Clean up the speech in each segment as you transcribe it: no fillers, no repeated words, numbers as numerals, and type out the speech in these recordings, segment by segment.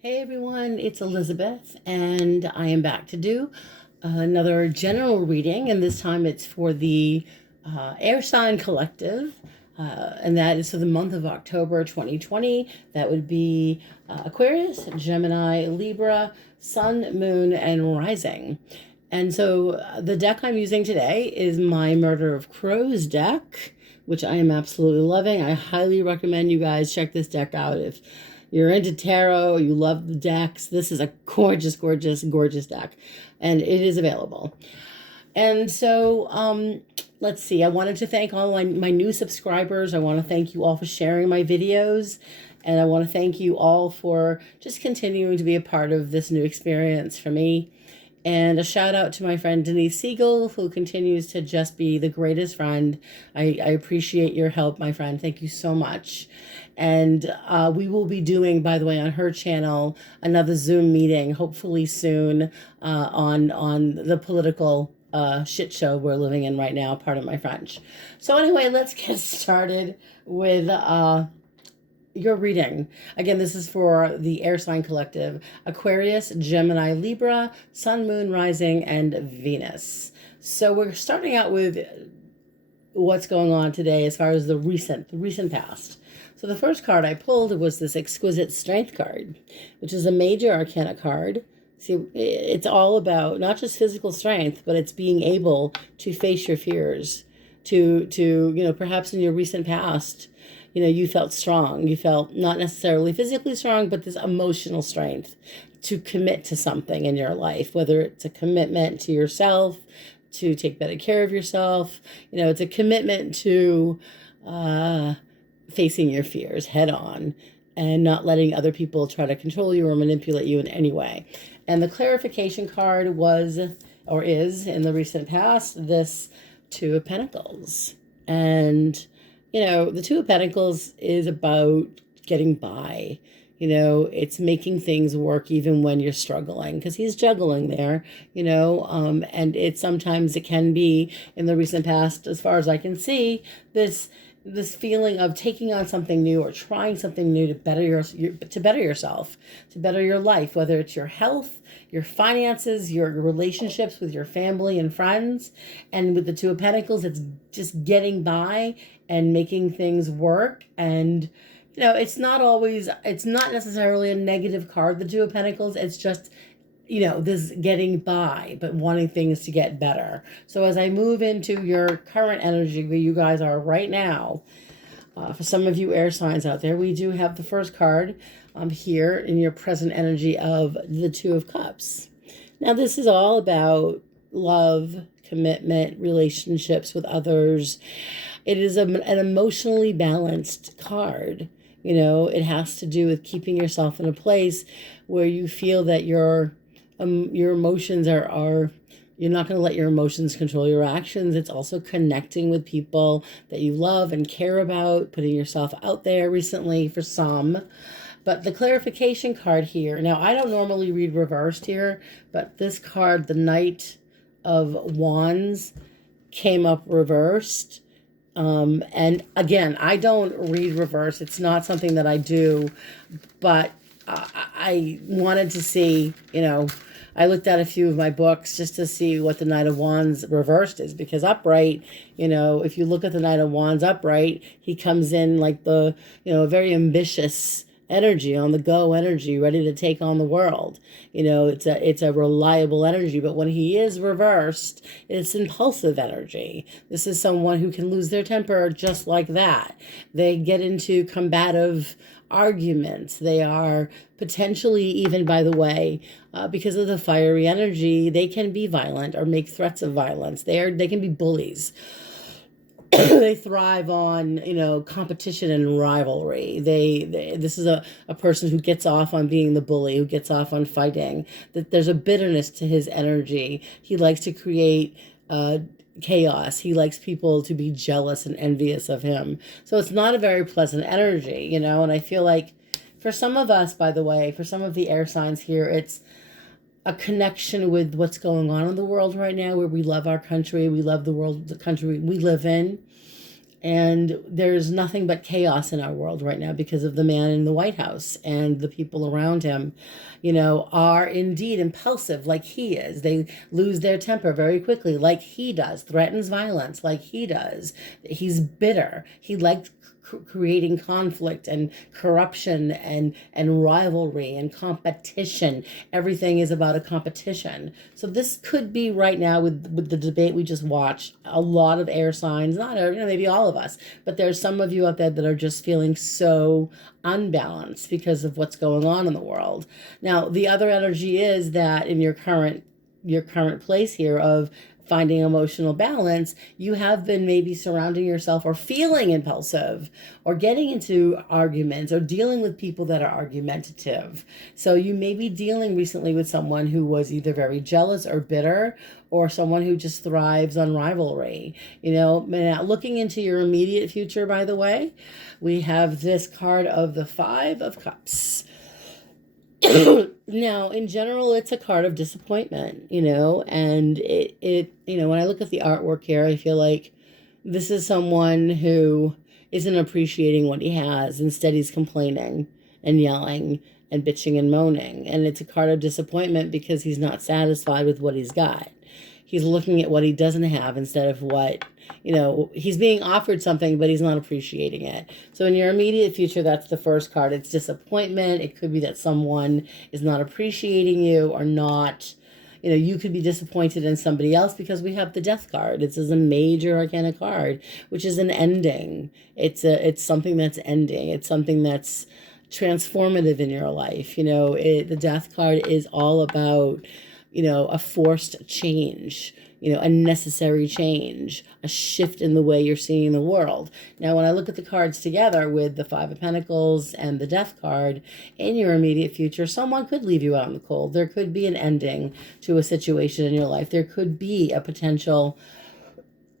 Hey everyone, it's Elizabeth, and I am back to do another general reading, and this time it's for the Air Sign Collective, and that is for the month of October 2020. That would be Aquarius, Gemini, Libra, Sun, Moon, and Rising. And so the deck I'm using today is my Murder of Crows deck, which I am absolutely loving. I highly recommend you guys check this deck out if you're into tarot, you love the decks. This is a gorgeous, gorgeous, gorgeous deck, and it is available. And so, let's see. I wanted to thank all my new subscribers. I want to thank you all for sharing my videos. And I want to thank you all for just continuing to be a part of this new experience for me. And a shout out to my friend Denise Siegel, who continues to just be the greatest friend. I appreciate your help, my friend. Thank you so much. And we will be doing, by the way, on her channel, another Zoom meeting, hopefully soon, on the political shit show we're living in right now, pardon my French. So anyway, let's get started with your reading. Again, this is for the Air Sign Collective: Aquarius, Gemini, Libra, Sun, Moon, Rising, and Venus. So we're starting out with what's going on today as far as the recent past. So the first card I pulled was this Exquisite Strength card, which is a major arcana card. See, it's all about not just physical strength, but it's being able to face your fears, to perhaps in your recent past, you felt strong. You felt not necessarily physically strong, but this emotional strength to commit to something in your life, whether it's a commitment to yourself, to take better care of yourself. It's a commitment to facing your fears head on and not letting other people try to control you or manipulate you in any way. And the clarification card was, or is, in the recent past, this Two of Pentacles. And the Two of Pentacles is about getting by. It's making things work even when you're struggling, because he's juggling there, and sometimes it can be, in the recent past, as far as I can see, this feeling of taking on something new or trying something new to better yourself, to better your life, whether it's your health, your finances, your relationships with your family and friends. And with the Two of Pentacles, it's just getting by and making things work. And it's not necessarily a negative card, the Two of Pentacles. It's just this getting by, but wanting things to get better. So as I move into your current energy where you guys are right now, for some of you air signs out there, we do have the first card here in your present energy of the Two of Cups. Now, this is all about love, commitment, relationships with others. It is an emotionally balanced card. It has to do with keeping yourself in a place where you feel that your emotions are you're not going to let your emotions control your actions. It's also connecting with people that you love and care about, putting yourself out there recently for some. But the clarification card here, now I don't normally read reversed here, but this card, the Knight of Wands, came up reversed. And again, I don't read reverse. It's not something that I do, but I wanted to see, I looked at a few of my books just to see what the Knight of Wands reversed is, because upright, if you look at the Knight of Wands upright, he comes in like a very ambitious energy, on the go energy, ready to take on the world. It's a reliable energy, but when he is reversed, it's impulsive energy. This is someone who can lose their temper just like that. They get into combative arguments. They are potentially, even, by the way, because of the fiery energy, they can be violent or make threats of violence. They can be bullies. They thrive on, competition and rivalry. This is a person who gets off on being the bully, who gets off on fighting. That there's a bitterness to his energy. He likes to create chaos. He likes people to be jealous and envious of him. So it's not a very pleasant energy, and I feel like for some of us, by the way, for some of the air signs here, it's a connection with what's going on in the world right now, where we love our country, we love the world, the country we live in. And there's nothing but chaos in our world right now because of the man in the White House, and the people around him, are indeed impulsive like he is. They lose their temper very quickly like he does, threatens violence like he does. He's bitter. He likes creating conflict and corruption and rivalry and competition. Everything is about a competition. So this could be right now with the debate we just watched, a lot of air signs, not maybe all of us, but there's some of you out there that are just feeling so unbalanced because of what's going on in the world. Now, the other energy is that in your current place here of finding emotional balance, you have been maybe surrounding yourself or feeling impulsive or getting into arguments or dealing with people that are argumentative. So you may be dealing recently with someone who was either very jealous or bitter, or someone who just thrives on rivalry. Now, looking into your immediate future, by the way, we have this card of the Five of Cups. Now, in general, it's a card of disappointment, and it when I look at the artwork here, I feel like this is someone who isn't appreciating what he has. Instead, he's complaining and yelling and bitching and moaning. And it's a card of disappointment because he's not satisfied with what he's got. He's looking at what he doesn't have instead of what, he's being offered something, but he's not appreciating it. So in your immediate future, that's the first card. It's disappointment. It could be that someone is not appreciating you or not, you could be disappointed in somebody else because we have the Death card. It's a major arcana card, which is an ending. It's something that's ending. It's something that's transformative in your life. The Death card is all about, a forced change, a necessary change, a shift in the way you're seeing the world. Now, when I look at the cards together with the Five of Pentacles and the Death card, in your immediate future, someone could leave you out in the cold. There could be an ending to a situation in your life. There could be a potential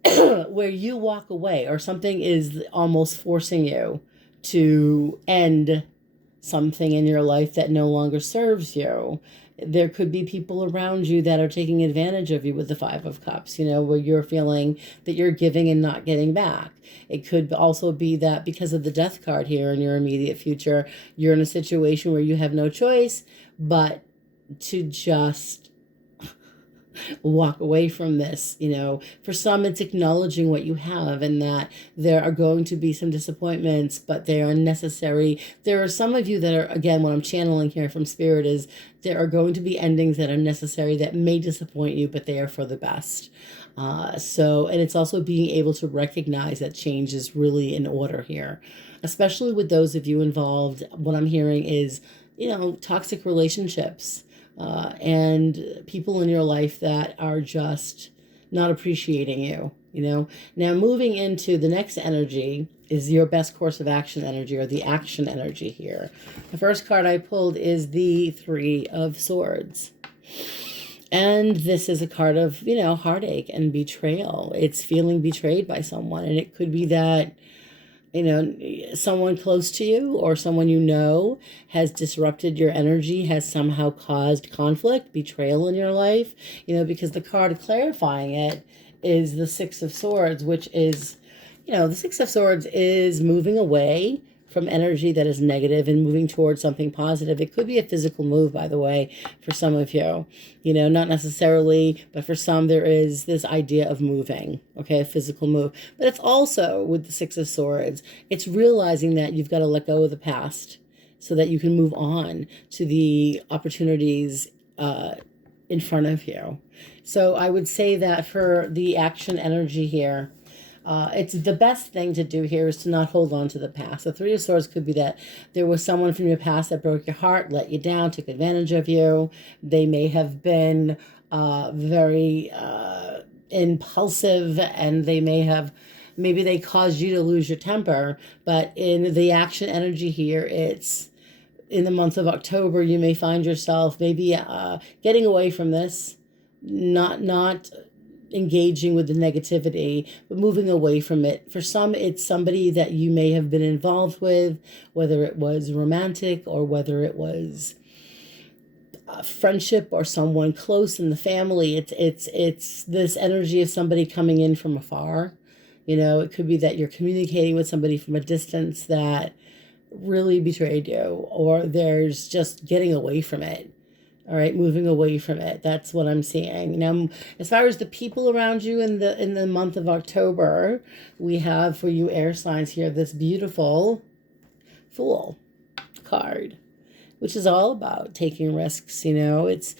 where you walk away, or something is almost forcing you to end something in your life that no longer serves you. There could be people around you that are taking advantage of you with the Five of Cups, where you're feeling that you're giving and not getting back. It could also be that because of the Death card here in your immediate future, you're in a situation where you have no choice but to just walk away from this. For some, it's acknowledging what you have and that there are going to be some disappointments, but they are necessary. There are some of you that are, again, what I'm channeling here from Spirit is there are going to be endings that are necessary that may disappoint you, but they are for the best. And it's also being able to recognize that change is really in order here, especially with those of you involved. What I'm hearing is, toxic relationships. And people in your life that are just not appreciating you, Now, moving into the next energy is your best course of action energy, or the action energy here. The first card I pulled is the Three of Swords. And this is a card of, heartache and betrayal. It's feeling betrayed by someone. And it could be that, someone close to you or someone has disrupted your energy, has somehow caused conflict, betrayal in your life, because the card clarifying it is the Six of Swords, which is, the Six of Swords is moving away from energy that is negative and moving towards something positive. It could be a physical move, by the way, for some of you, not necessarily, but for some there is this idea of moving, okay, a physical move. But it's also, with the Six of Swords, it's realizing that you've got to let go of the past so that you can move on to the opportunities in front of you. So I would say that for the action energy here, it's the best thing to do here is to not hold on to the past. The Three of Swords could be that there was someone from your past that broke your heart, let you down, took advantage of you. They may have been very impulsive, and maybe they caused you to lose your temper. But in the action energy here, it's in the month of October, you may find yourself maybe getting away from this, not engaging with the negativity, but moving away from it. For some, it's somebody that you may have been involved with, whether it was romantic or whether it was a friendship or someone close in the family. It's this energy of somebody coming in from afar, It could be that you're communicating with somebody from a distance that really betrayed you, or there's just getting away from it. All right, moving away from it. That's what I'm seeing. Now, as far as the people around you in the month of October, we have for you air signs here this beautiful Fool card, which is all about taking risks. It's,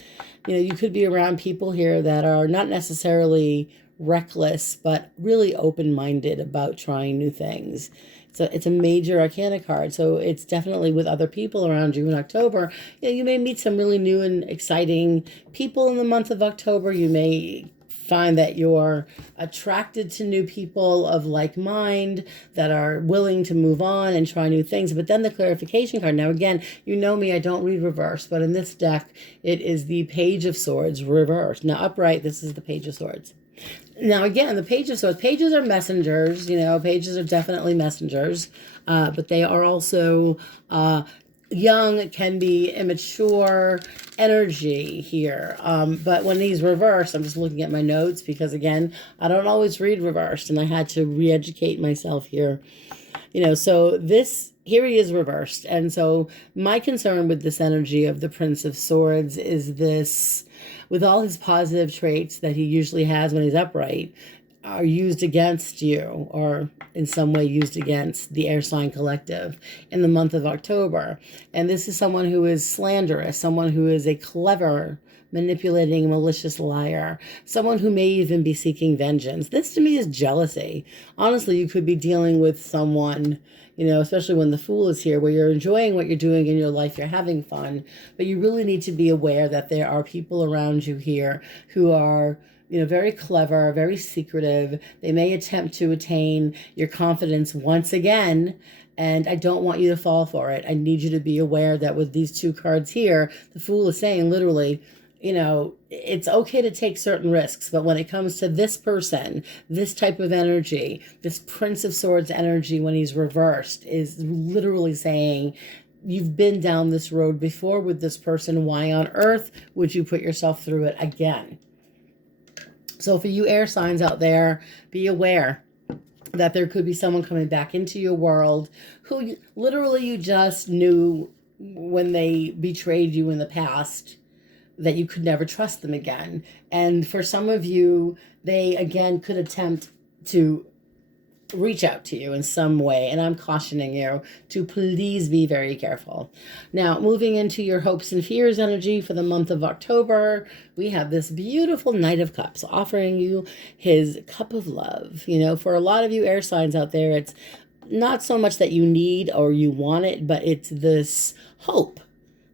you could be around people here that are not necessarily reckless, but really open-minded about trying new things. So it's a major arcana card. So it's definitely with other people around you in October. You may meet some really new and exciting people in the month of October. You may find that you're attracted to new people of like mind that are willing to move on and try new things. But then the clarification card. Now, again, you know me, I don't read reverse, but in this deck, it is the Page of Swords reversed. Now, upright, this is the Page of Swords. Now, again, the Page of Swords, pages are messengers, pages are definitely messengers, but they are also young, can be immature energy here. But when he's reversed, I'm just looking at my notes because, again, I don't always read reversed, and I had to re-educate myself here. So here he is reversed. And so my concern with this energy of the Prince of Swords is this, with all his positive traits that he usually has when he's upright, are used against you, or in some way used against the air sign collective in the month of October. And this is someone who is slanderous, someone who is a clever, manipulating, malicious liar, someone who may even be seeking vengeance. This to me is jealousy. Honestly, you could be dealing with someone, especially when the Fool is here, where you're enjoying what you're doing in your life, you're having fun, but you really need to be aware that there are people around you here who are very clever, very secretive. They may attempt to attain your confidence once again, and I don't want you to fall for it. I need you to be aware that with these two cards here, the Fool is saying literally, it's okay to take certain risks, but when it comes to this person, this type of energy, this Prince of Swords energy when he's reversed is literally saying, you've been down this road before with this person. Why on earth would you put yourself through it again? So for you air signs out there, be aware that there could be someone coming back into your world who literally you just knew when they betrayed you in the past that you could never trust them again. And for some of you, they again could attempt to reach out to you in some way, and I'm cautioning you to please be very careful. Now, moving into your hopes and fears energy for the month of October, we have this beautiful Knight of Cups offering you his cup of love. For a lot of you air signs out there, it's not so much that you need or you want it, but it's this hope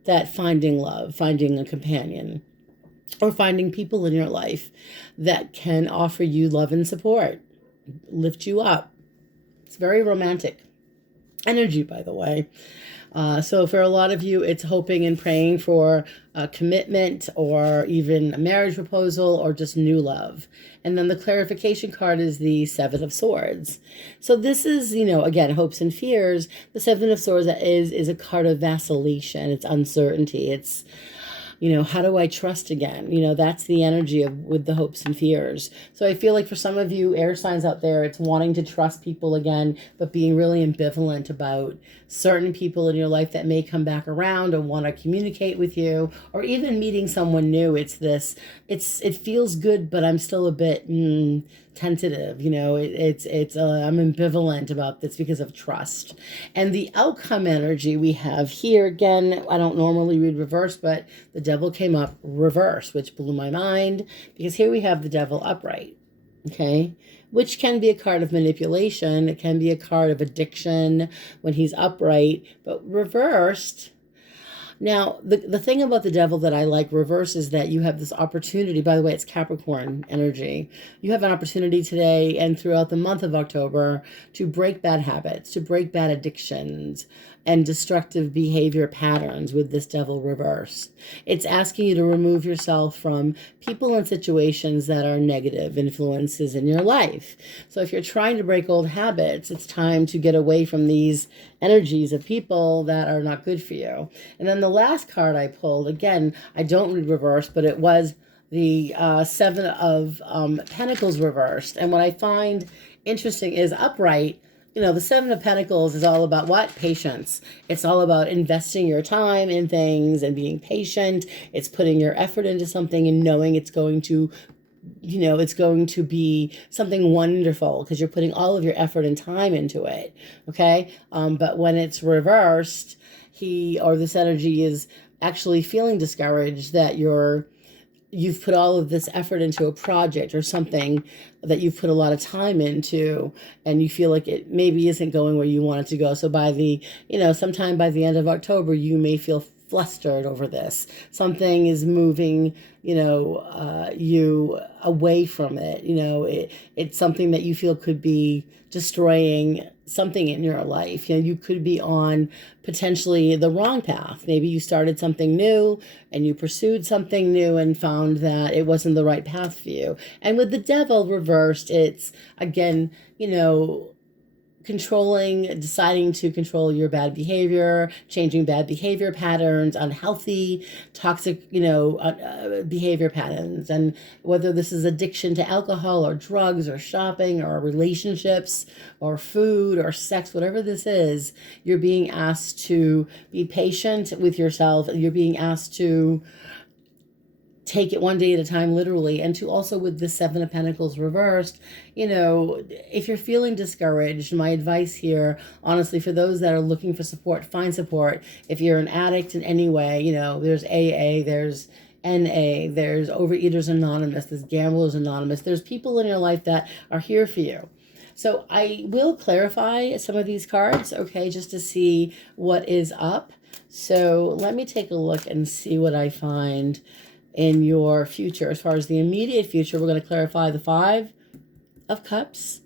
that finding love, finding a companion, or finding people in your life that can offer you love and support, lift you up. It's very romantic energy, by the way. So for a lot of you, it's hoping and praying for a commitment or even a marriage proposal or just new love. And then the clarification card is the Seven of Swords. So this is, again, hopes and fears. The Seven of Swords is a card of vacillation. It's uncertainty. It's, how do I trust again? That's the energy with the hopes and fears. So I feel like for some of you air signs out there, it's wanting to trust people again, but being really ambivalent about certain people in your life that may come back around and want to communicate with you, or even meeting someone new. It feels good, but I'm still a bit tentative. I'm ambivalent about this because of trust. And the outcome energy we have here, again, I don't normally read reverse, but the Devil came up reverse, which blew my mind because here we have the Devil upright, okay? Which can be a card of manipulation. It can be a card of addiction when he's upright, but reversed. Now, the thing about the Devil that I like reverse is that you have this opportunity. By the way, it's Capricorn energy. You have an opportunity today and throughout the month of October to break bad habits, to break bad addictions and destructive behavior patterns with this Devil reverse. It's asking you to remove yourself from people and situations that are negative influences in your life. So if you're trying to break old habits, it's time to get away from these energies of people that are not good for you. And then the last card I pulled, again, I don't read reverse, but it was the Seven of Pentacles reversed. And what I find interesting is upright. The Seven of Pentacles is all about what? Patience. It's all about investing your time in things and being patient. It's putting your effort into something and knowing it's going to it's going to be something wonderful because you're putting all of your effort and time into it. Okay. But when it's reversed, this energy is actually feeling discouraged that you've put all of this effort into a project or something that you've put a lot of time into, and you feel like it maybe isn't going where you want it to go. So sometime by the end of October, you may feel flustered over this. Something is moving, you away from it. It's something that you feel could be destroying something in your life. You could be on potentially the wrong path. Maybe you started something new and you pursued something new and found that it wasn't the right path for you. And with the Devil reversed, it's again, deciding to control your bad behavior, changing bad behavior patterns, unhealthy, toxic, behavior patterns. And whether this is addiction to alcohol or drugs or shopping or relationships or food or sex, whatever this is, you're being asked to be patient with yourself. You're being asked to take it one day at a time, literally. And to also, with the Seven of Pentacles reversed, if you're feeling discouraged, my advice here, honestly, for those that are looking for support, find support. If you're an addict in any way, there's AA, there's NA, there's Overeaters Anonymous, there's Gamblers Anonymous. There's people in your life that are here for you. So I will clarify some of these cards, okay, just to see what is up. So let me take a look and see what I find in your future. As far as the immediate future, we're going to clarify the Five of Cups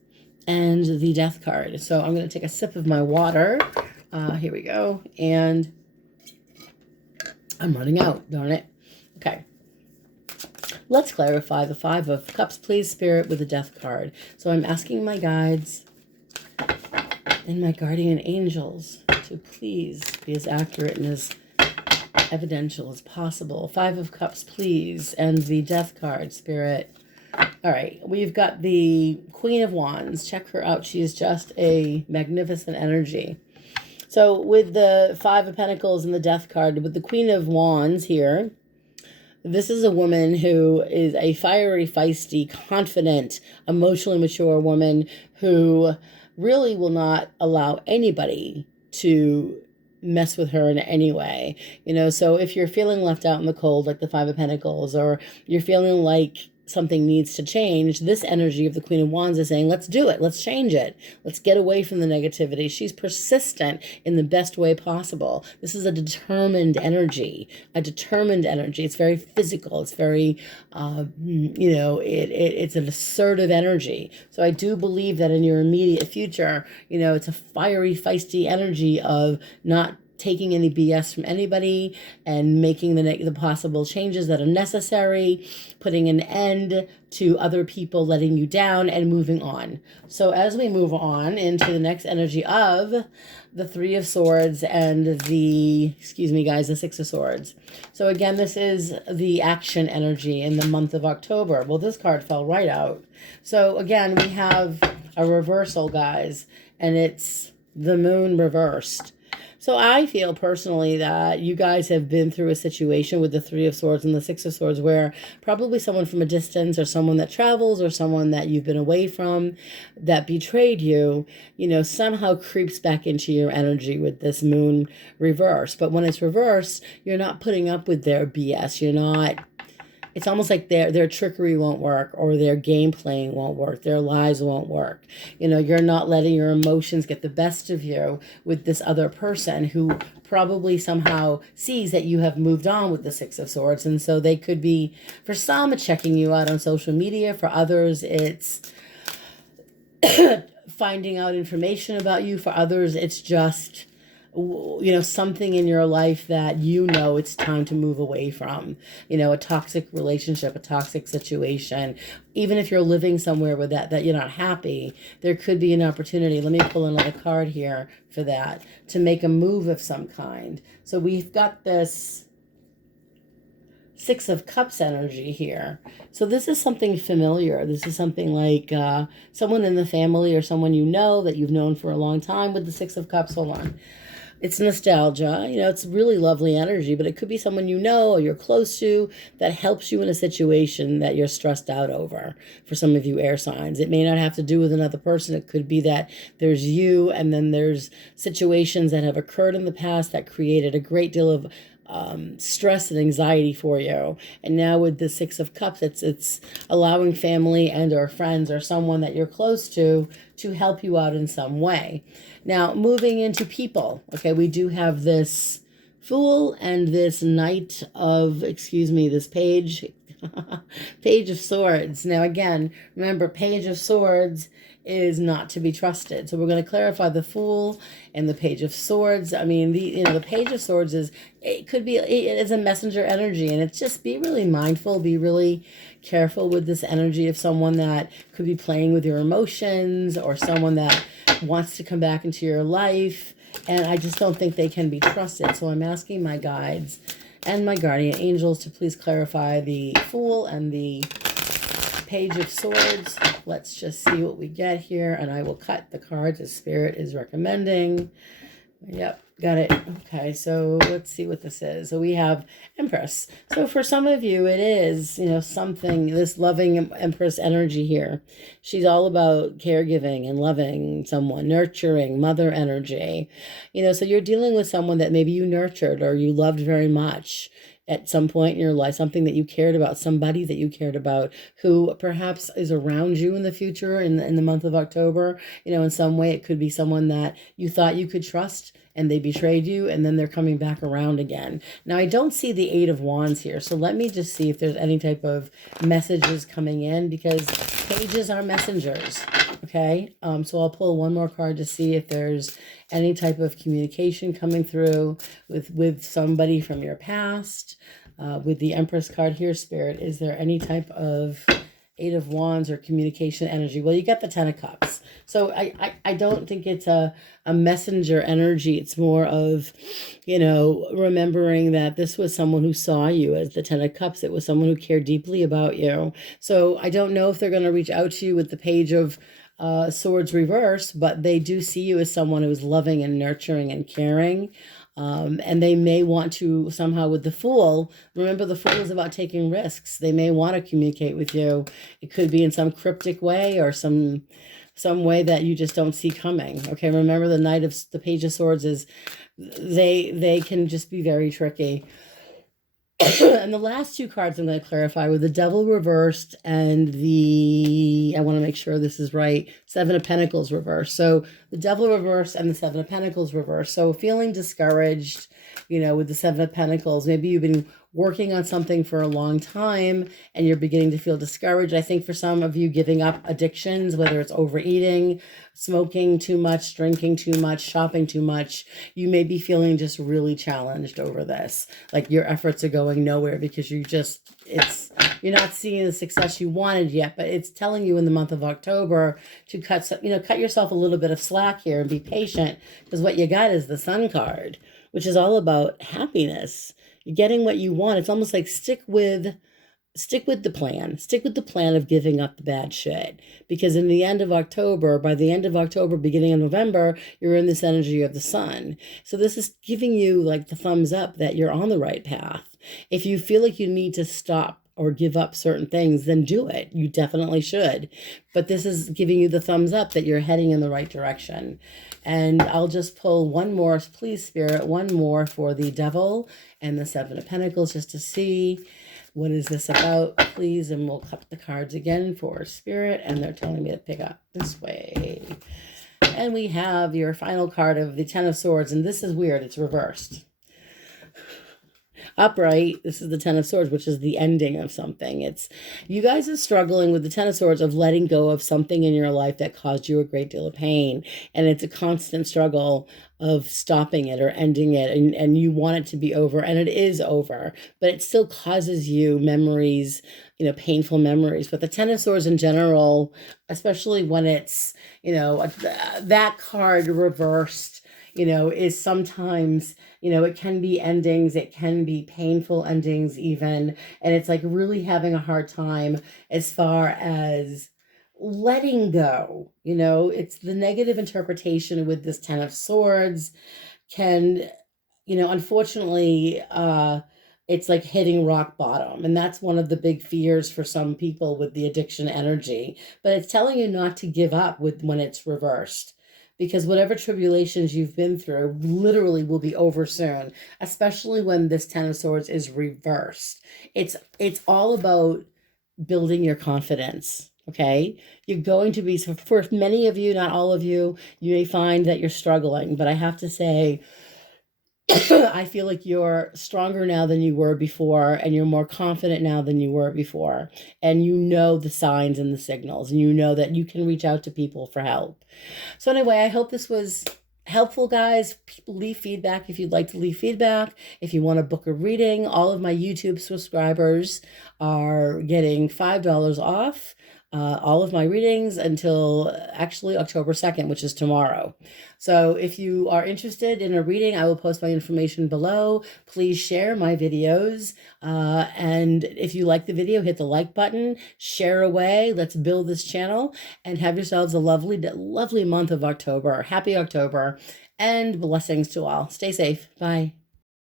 and the Death card. So I'm going to take a sip of my water. Here we go. And I'm running out, darn it. Okay. Let's clarify the Five of Cups, please, Spirit, with the Death card. So I'm asking my guides and my guardian angels to please be as accurate and as evidential as possible. Five of Cups, please, and the Death card, Spirit. All right, we've got the Queen of Wands. Check her out. She's just a magnificent energy. So with the Five of Pentacles and the Death card, with the Queen of Wands here, this is a woman who is a fiery, feisty, confident, emotionally mature woman who really will not allow anybody to mess with her in any way. So if you're feeling left out in the cold, like the Five of Pentacles, or you're feeling like something needs to change, this energy of the Queen of Wands is saying, let's do it. Let's change it. Let's get away from the negativity. She's persistent in the best way possible. This is a determined energy, It's very physical. It's very, it's an assertive energy. So I do believe that in your immediate future, it's a fiery, feisty energy of not taking any BS from anybody and making the possible changes that are necessary, putting an end to other people letting you down, and moving on. So as we move on into the next energy of the Three of Swords and the Six of Swords. So again, this is the action energy in the month of October. Well, this card fell right out. So again, we have a reversal, guys, and it's the Moon reversed. So I feel personally that you guys have been through a situation with the Three of Swords and the Six of Swords where probably someone from a distance or someone that travels or someone that you've been away from that betrayed you, somehow creeps back into your energy with this Moon reverse. But when it's reversed, you're not putting up with their BS. It's almost like their trickery won't work, or their game playing won't work, their lies won't work. You're not letting your emotions get the best of you with this other person who probably somehow sees that you have moved on with the Six of Swords. And so they could be, for some, checking you out on social media. For others, it's finding out information about you. For others, it's just something in your life that it's time to move away from, a toxic relationship, a toxic situation. Even if you're living somewhere with that you're not happy, there could be an opportunity. Let me pull another card here for that, to make a move of some kind. So we've got this Six of Cups energy here. So this is something familiar. This is something like someone in the family or someone you know that you've known for a long time with the Six of Cups. Hold on. It's nostalgia. It's really lovely energy, but it could be someone you know or you're close to that helps you in a situation that you're stressed out over. For some of you air signs, it may not have to do with another person. It could be that there's you and then there's situations that have occurred in the past that created a great deal of stress and anxiety for you. And now with the Six of Cups, it's allowing family and or friends or someone that you're close to help you out in some way. Now, moving into people, okay, we do have this Fool and this Knight of, this Page, Page of Swords. Now, again, remember, Page of Swords is not to be trusted. So we're going to clarify the Fool and the Page of Swords. I mean, the Page of Swords it is a messenger energy, and it's just be really mindful, be really careful with this energy of someone that could be playing with your emotions or someone that wants to come back into your life, and I just don't think they can be trusted. So I'm asking my guides and my guardian angels to please clarify the Fool and the Page of Swords. Let's just see what we get here, and I will cut the cards as Spirit is recommending. Yep, got it. Okay, so let's see what this is. So we have Empress. So for some of you, it is, something, this loving Empress energy here. She's all about caregiving and loving someone, nurturing, mother energy. So you're dealing with someone that maybe you nurtured or you loved very much at some point in your life, something that you cared about, somebody that you cared about who perhaps is around you in the future, in the month of October. In some way, it could be someone that you thought you could trust and they betrayed you, and then they're coming back around again. Now, I don't see the Eight of Wands here, so let me just see if there's any type of messages coming in, because pages are messengers, okay? So I'll pull one more card to see if there's any type of communication coming through with somebody from your past. With the Empress card here, Spirit, is there any type of Eight of Wands or communication energy? Well, you got the Ten of Cups. So I don't think it's a messenger energy. It's more of, remembering that this was someone who saw you as the Ten of Cups. It was someone who cared deeply about you. So I don't know if they're going to reach out to you with the Page of Swords reverse, but they do see you as someone who is loving and nurturing and caring. And they may want to somehow, with the Fool, remember the Fool is about taking risks. They may want to communicate with you. It could be in some cryptic way or some way that you just don't see coming. Okay, remember the Page of Swords is, they can just be very tricky. And the last two cards I'm going to clarify with the Devil reversed and I want to make sure this is right, Seven of Pentacles reversed. So the Devil reversed and the Seven of Pentacles reversed. So feeling discouraged, with the Seven of Pentacles, maybe you've been working on something for a long time and you're beginning to feel discouraged. I think for some of you, giving up addictions, whether it's overeating, smoking too much, drinking too much, shopping too much, you may be feeling just really challenged over this. Like your efforts are going nowhere because you're not seeing the success you wanted yet, but it's telling you in the month of October to cut yourself a little bit of slack here and be patient, because what you got is the Sun card, which is all about happiness. You're getting what you want. It's almost like stick with the plan. Stick with the plan of giving up the bad shit. Because by the end of October, beginning of November, you're in this energy of the Sun. So this is giving you like the thumbs up that you're on the right path. If you feel like you need to stop or give up certain things, then do it. You definitely should. But this is giving you the thumbs up that you're heading in the right direction. And I'll just pull one more, please, Spirit, one more for the Devil and the Seven of Pentacles, just to see what is this about, please. And we'll cut the cards again for Spirit, and they're telling me to pick up this way. And we have your final card of the Ten of Swords, and this is weird. It's reversed. Upright, this is the Ten of Swords, which is the ending of something. It's you guys are struggling with the Ten of Swords of letting go of something in your life that caused you a great deal of pain. And it's a constant struggle of stopping it or ending it. And you want it to be over, and it is over, but it still causes you memories, painful memories. But the Ten of Swords in general, especially when it's, that card reversed, is sometimes, it can be endings, it can be painful endings even. And it's like really having a hard time as far as letting go. It's the negative interpretation with this Ten of Swords can, unfortunately, it's like hitting rock bottom. And that's one of the big fears for some people with the addiction energy. But it's telling you not to give up when it's reversed. Because whatever tribulations you've been through literally will be over soon, especially when this Ten of Swords is reversed. It's all about building your confidence. Okay. You're going to be, so for many of you, not all of you, you may find that you're struggling, but I have to say, I feel like you're stronger now than you were before, and you're more confident now than you were before. And you know the signs and the signals, and you know that you can reach out to people for help. So anyway, I hope this was helpful, guys. People, leave feedback if you'd like to leave feedback. If you want to book a reading, all of my YouTube subscribers are getting $5 off all of my readings until actually October 2nd, which is tomorrow. So if you are interested in a reading, I will post my information below. Please share my videos. And if you like the video, hit the like button, share away. Let's build this channel and have yourselves a lovely, lovely month of October. Happy October and blessings to all. Stay safe. Bye.